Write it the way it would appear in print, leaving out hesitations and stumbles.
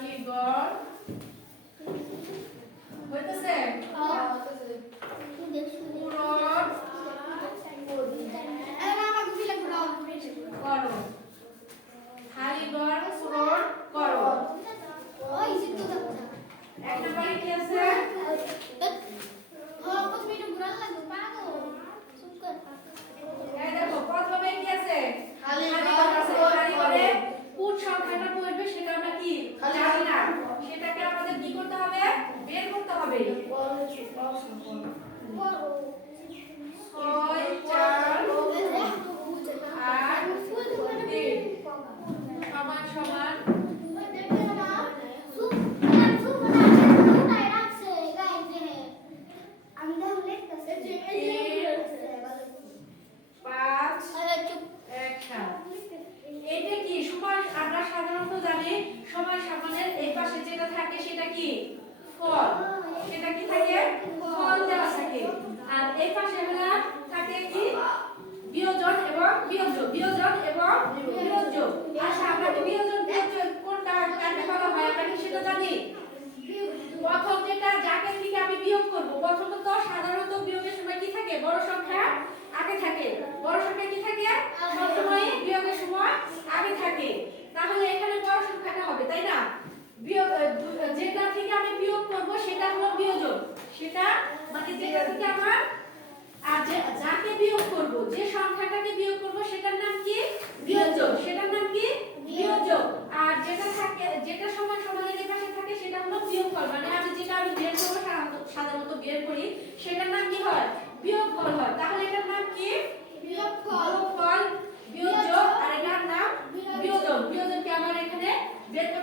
খালি ঘর হইতেছে পূরণ করো খালি ঘর পূরণ করো। এক নম্বরে কি আছে এই দেখো প্রথমে কি আছে খালি ঘর আছে খালি ঘরে কোন সংখ্যাটা পড়বে সেটা আমরা কি জানি না সেটাকে আমাদের কি করতে হবে বের করতে হবে 别